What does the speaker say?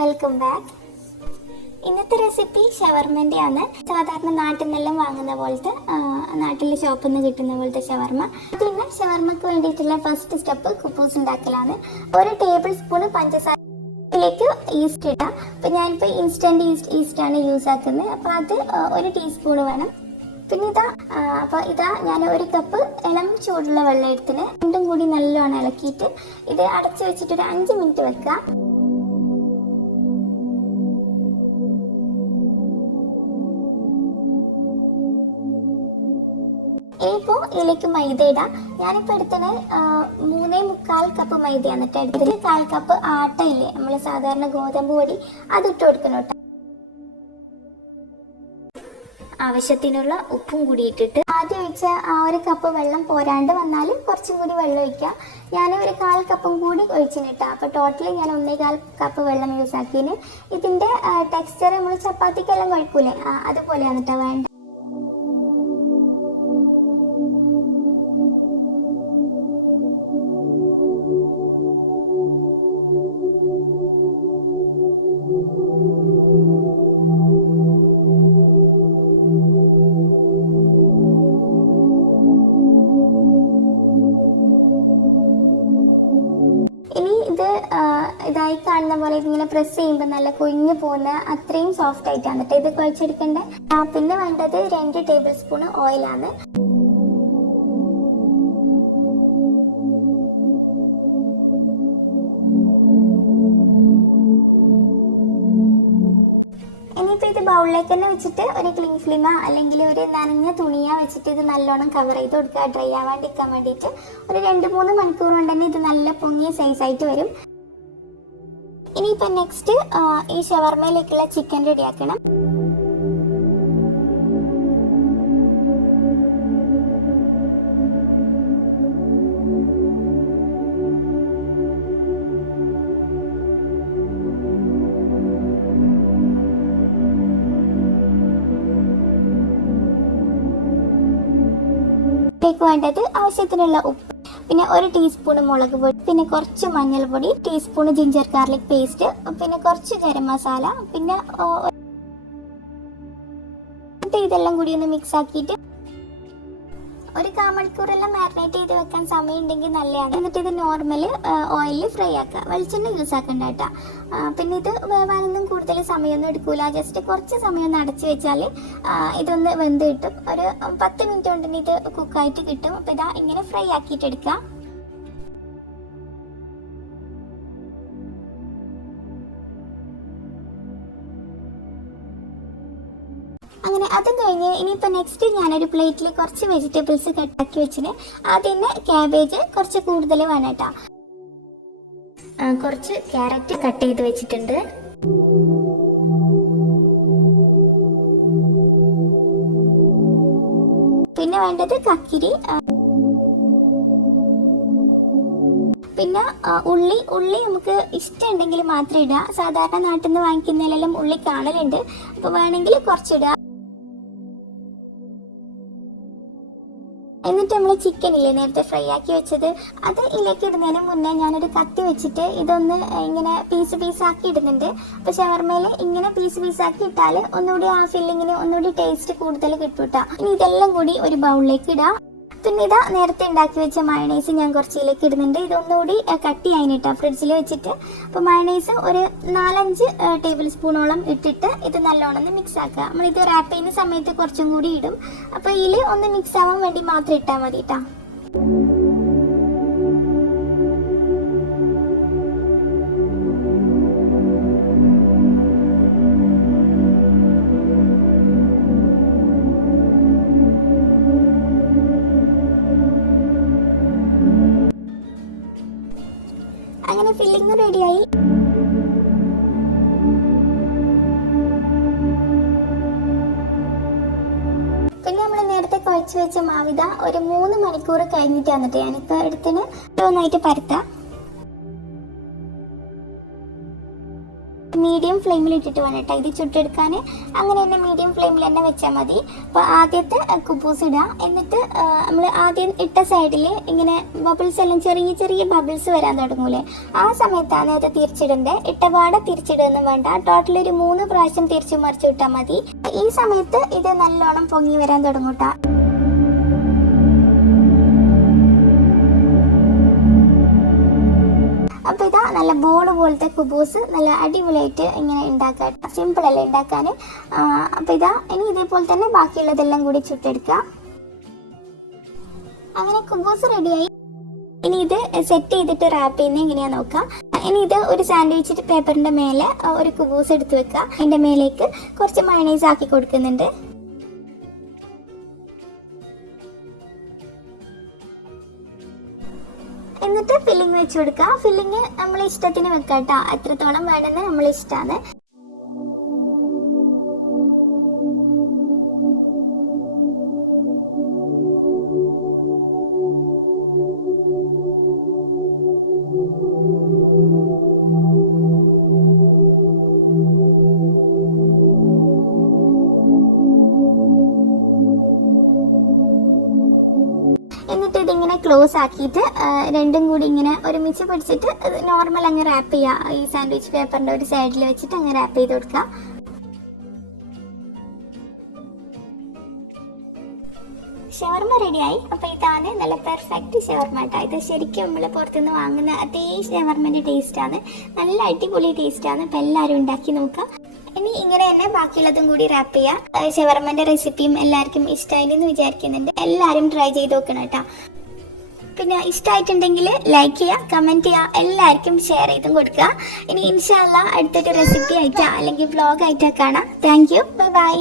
Welcome back. ഇന്നത്തെ recipe ഷവർമന്റെ ആണ് സാധാരണ നാട്ടിൽ നിന്നെല്ലാം വാങ്ങുന്ന പോലത്തെ നാട്ടിൽ ഷോപ്പിൽ നിന്ന് കിട്ടുന്ന പോലത്തെ ഷവർമ പിന്നെ ഷവർമക്ക് വേണ്ടിയിട്ടുള്ള ഫസ്റ്റ് സ്റ്റെപ്പ് കുപ്പൂസ് ഉണ്ടാക്കലാണ്. ഒരു ടേബിൾ സ്പൂൺ പഞ്ചസാരയിലേക്ക് ഈസ്റ്റ് ഇടാം. അപ്പം ഞാനിപ്പോൾ ഇൻസ്റ്റന്റ് ഈസ്റ്റ് ഈസ്റ്റ് ആണ് യൂസ് ആക്കുന്നത് അപ്പോൾ അത് ഒരു ടീസ്പൂൺ വേണം. പിന്നെ ഇതാ അപ്പോൾ ഇതാ ഞാൻ ഒരു കപ്പ് ഇളം ചൂടുള്ള വെള്ളം എടുത്തിന്. രണ്ടും കൂടി നല്ലോണം ഇളക്കിയിട്ട് ഇത് അടച്ചു വെച്ചിട്ട് ഒരു അഞ്ച് മിനിറ്റ് വെക്കുക. ഇതിലേക്ക് മൈദ ഇടാം. ഞാനിപ്പോൾ എടുത്തത് മൂന്നേ മുക്കാൽ കപ്പ് മൈദയാണ് കേട്ടോ എടുത്തത്. കാൽ കപ്പ് ആട്ട ഇല്ലേ? നമ്മൾ സാധാരണ ഗോതമ്പ് പൊടി അതിട്ട് കൊടുക്കണം കേട്ടോ ആവശ്യത്തിനുള്ള ഉപ്പും കൂടി ഇട്ടിട്ട് ആദ്യം ഒഴിച്ച ആ ഒരു കപ്പ് വെള്ളം പോരാണ്ട് വന്നാൽ കുറച്ചും കൂടി വെള്ളം ഒഴിക്കാം. ഞാൻ ഒരു കാൽ കപ്പും കൂടി ഒഴിച്ചിട്ടാ അപ്പോൾ ടോട്ടലി ഞാൻ ഒന്നേ കാൽ കപ്പ് വെള്ളം യൂസ് ആക്കിയതിന് ഇതിന്റെ ടെക്സ്ചർ നമ്മൾ ചപ്പാത്തിക്കെല്ലാം കഴിക്കൂലേ അതുപോലെ അതുപോലെയാണ് കേട്ടോ വേണ്ട ഇതായി കാണുന്ന പോലെ ഇങ്ങനെ പ്രസ് ചെയ്യുമ്പോൾ നല്ല കുഞ്ഞു പോകുന്ന അത്രയും സോഫ്റ്റ് ആയിട്ടാണ് കേട്ടോ ഇത് കുഴച്ചെടുക്കേണ്ടത് പിന്നെ വേണ്ടത് രണ്ട് ടേബിൾ സ്പൂൺ ഓയിലാണ് ഇനിയിപ്പോൾ ഇത് ബൗളിലേക്ക് തന്നെ വെച്ചിട്ട് ഒരു ക്ലീൻ ഫ്ലിമ അല്ലെങ്കിൽ ഒരു നനഞ്ഞ തുണിയാ വെച്ചിട്ട് ഇത് നല്ലോണം കവർ ചെയ്ത് കൊടുക്കുക. ഡ്രൈ ആവാണ്ടിരിക്കാൻ വേണ്ടിയിട്ട് ഒരു രണ്ട് മൂന്ന് മണിക്കൂർ കൊണ്ട് തന്നെ ഇത് നല്ല പൊങ്ങിയ സൈസായിട്ട് വരും. ഇനിയിപ്പോൾ നെക്സ്റ്റ് ഈ ഷവർമയിലേക്കുള്ള ചിക്കൻ റെഡിയാക്കണം വേണ്ടത് ആവശ്യത്തിനുള്ള ഉപ്പ്. പിന്നെ ഒരു ടീസ്പൂൺ മുളക് പൊടി പിന്നെ കുറച്ച് മഞ്ഞൾപ്പൊടി ടീസ്പൂൺ ജിഞ്ചർ ഗാർലിക് പേസ്റ്റ് പിന്നെ കുറച്ച് ഗരം മസാല പിന്നെ ഇതെല്ലാം കൂടി ഒന്ന് മിക്സ് ആക്കിയിട്ട് ഒരു കാമണിക്കൂറെല്ലാം മാരിനേറ്റ് ചെയ്ത് വെക്കാൻ സമയമുണ്ടെങ്കിൽ നല്ലതാണ്. എന്നിട്ട് ഇത് നോർമൽ ഓയിലിൽ ഫ്രൈ ആക്കുക. വെളിച്ചെണ്ണ യൂസ് ആക്കണ്ട കേട്ടോ. പിന്നെ ഇത് വേവാനൊന്നും കൂടുതൽ സമയമൊന്നും എടുക്കൂല. ജസ്റ്റ് കുറച്ച് സമയം ഒന്ന് അടച്ചു വെച്ചാൽ ഇതൊന്ന് വെന്ത് കിട്ടും. ഒരു പത്ത് മിനിറ്റ് കൊണ്ട് തന്നെ ഇത് കുക്കായിട്ട് കിട്ടും. അപ്പോൾ ഇതാ ഇങ്ങനെ ഫ്രൈ ആക്കിയിട്ട് എടുക്കുക. അങ്ങനെ അതും കഴിഞ്ഞ് ഇനിയിപ്പോൾ നെക്സ്റ്റ് ഞാനൊരു പ്ലേറ്റിൽ കുറച്ച് വെജിറ്റബിൾസ് കട്ടാക്കി വെച്ചിന്. അതിന് ക്യാബേജ് കുറച്ച് കൂടുതൽ വേണം കേട്ടോ കുറച്ച് ക്യാരറ്റ് കട്ട് ചെയ്ത് വെച്ചിട്ടുണ്ട്. പിന്നെ വേണ്ടത് കക്കിരി പിന്നെ ഉള്ളി ഉള്ളി നമുക്ക് ഇഷ്ടമുണ്ടെങ്കിൽ മാത്രം ഇടുക സാധാരണ നാട്ടിൽ നിന്ന് വാങ്ങിക്കുന്നതിലെല്ലാം ഉള്ളി കാണലുണ്ട് അപ്പോൾ വേണമെങ്കിൽ കുറച്ചിടുക എന്നിട്ട് നമ്മൾ ചിക്കൻ ഇല്ലേ നേരത്തെ ഫ്രൈ ആക്കി വെച്ചത്. അത് ഇതിലേക്ക് ഇടുന്നതിന് മുന്നേ ഞാനൊരു കത്തി വെച്ചിട്ട് ഇതൊന്ന് ഇങ്ങനെ പീസ് പീസ് ആക്കി ഇടുന്നുണ്ട്. അപ്പോൾ ഷവർമയിൽ ഇങ്ങനെ പീസ് പീസ് ആക്കി ഇട്ടാൽ ഒന്നുകൂടി ആ ഫില്ലിങ്ങിന് ഒന്നുകൂടി ടേസ്റ്റ് കൂടുതൽ കിട്ടും ഇനി ഇതെല്ലാം കൂടി ഒരു ബൗളിലേക്ക് ഇടാം. പിന്നെ ഇതാ നേരത്തെ ഉണ്ടാക്കി വെച്ച മയണൈസ് ഞാൻ കുറച്ചിലേക്ക് ഇടുന്നുണ്ട്. ഇതൊന്നുകൂടി കട്ടി ആയിട്ടാ ഫ്രിഡ്ജിൽ വെച്ചിട്ട്. അപ്പോൾ മയണൈസ് ഒരു നാലഞ്ച് ടേബിൾ സ്പൂണോളം ഇട്ടിട്ട് ഇത് നല്ലോണം ഒന്ന് മിക്സ് ആക്കുക. നമ്മളിത് റാപ്പ് ചെയ്യുന്ന സമയത്ത് കുറച്ചും കൂടി ഇടും. അപ്പോൾ ഇതിൽ ഒന്ന് മിക്സ് ആവാൻ വേണ്ടി മാത്രം ഇട്ടാൽ മതി കേട്ടോ അങ്ങനെ ഫില്ലിംഗ് റെഡിയായി പിന്നെ നമ്മൾ നേരത്തെ കുഴച്ച് വെച്ച മാവിത ഒരു മൂന്ന് മണിക്കൂർ കഴിഞ്ഞിട്ട് വന്നിട്ട് ഞാനിപ്പോൾ എടുത്തിന് ഓരോന്നായിട്ട് പരത്താം. മീഡിയം ഫ്ലെയിമിൽ ഇട്ടിട്ട് വേണം കേട്ടോ ഇത് ചുട്ടെടുക്കാൻ അങ്ങനെ തന്നെ മീഡിയം ഫ്ലെയിമിൽ തന്നെ വെച്ചാൽ മതി. അപ്പോൾ ആദ്യത്തെ കുബൂസ് ഇടുക എന്നിട്ട് നമ്മൾ ആദ്യം ഇട്ട സൈഡിൽ ഇങ്ങനെ ബബിൾസ് എല്ലാം ചെറിയ ചെറിയ ബബിൾസ് വരാൻ തുടങ്ങൂലേ. ആ സമയത്താണ് അത് തിരിച്ചിടേണ്ടത് ഇട്ടപാടെ തിരിച്ചിടുകയൊന്നും വേണ്ട. ടോട്ടൽ ഒരു മൂന്ന് പ്രാവശ്യം തിരിച്ചു മറിച്ചു വിട്ടാൽ മതി. ഈ സമയത്ത് ഇത് നല്ലോണം പൊങ്ങി വരാൻ തുടങ്ങും പോലത്തെ കുബൂസ് നല്ല അടിപൊളിയായിട്ട് ഇങ്ങനെ ഉണ്ടാക്കാം സിമ്പിൾ അല്ലേ ഉണ്ടാക്കാൻ അപ്പോൾ ഇതാ ഇനി ഇതേപോലെ തന്നെ ബാക്കിയുള്ളതെല്ലാം കൂടി ചുട്ടെടുക്കുക അങ്ങനെ കുബൂസ് റെഡിയായി ഇനി ഇത് സെറ്റ് ചെയ്തിട്ട് റാപ്പ് ചെയ്യുന്നത് എങ്ങനെയാ നോക്കാം. ഇനി ഇത് ഒരു സാൻഡ്വിച്ച് പേപ്പറിന്റെ മേലെ ഒരു കുബൂസ് എടുത്ത് വെക്കുക അതിന്റെ മേലേക്ക് കുറച്ച് മയണൈസ് ആക്കി കൊടുക്കുന്നുണ്ട്. എന്നിട്ട് ഫില്ലിങ് വെച്ച് കൊടുക്കുക. ഫില്ലിങ് നമ്മൾ ഇഷ്ടത്തിന് വെക്കാം കേട്ടോ എത്രത്തോളം വേണമെന്ന് നമ്മൾ ഇഷ്ടമാണ് എന്നിട്ട് ഇതിങ്ങനെ ക്ലോസ് ആക്കിയിട്ട് രണ്ടും കൂടി ഇങ്ങനെ ഒരുമിച്ച് പിടിച്ചിട്ട് നോർമൽ അങ്ങ് റാപ്പ് ചെയ്യുക ഈ സാൻഡ്വിച്ച് പേപ്പറിന്റെ ഒരു സൈഡിൽ വെച്ചിട്ട് അങ്ങ് റാപ്പ് ചെയ്ത് കൊടുക്കുക ഷവർമ റെഡിയായി അപ്പോൾ ഇതാണ് നല്ല പെർഫെക്റ്റ് ഷവർമ കേട്ടോ ഇത് ശരിക്കും നമ്മൾ പുറത്തുനിന്ന് വാങ്ങുന്ന അതേ ഷവർമന്റെ ടേസ്റ്റാണ് നല്ല അടിപൊളി ടേസ്റ്റാണ് അപ്പോൾ എല്ലാവരും ഉണ്ടാക്കി നോക്കുക. ഇനി ഇങ്ങനെ തന്നെ ബാക്കിയുള്ളതും കൂടി റാപ്പ് ചെയ്യുക ഷവർമന്റെ റെസിപ്പിയും എല്ലാവർക്കും ഇഷ്ടമായി എന്ന് വിചാരിക്കുന്നുണ്ട്. എല്ലാവരും ട്രൈ ചെയ്ത് നോക്കണം കേട്ടോ. പിന്നെ ഇഷ്ടമായിട്ടുണ്ടെങ്കിൽ ലൈക്ക് ചെയ്യുക കമന്റ് ചെയ്യുക എല്ലാവർക്കും ഷെയർ ചെയ്തും കൊടുക്കുക. ഇനി ഇൻഷാല്ല അടുത്തൊരു റെസിപ്പി ആയിട്ടാ അല്ലെങ്കിൽ വ്ളോഗ് ആയിട്ടാ കാണാം. Thank you bye bye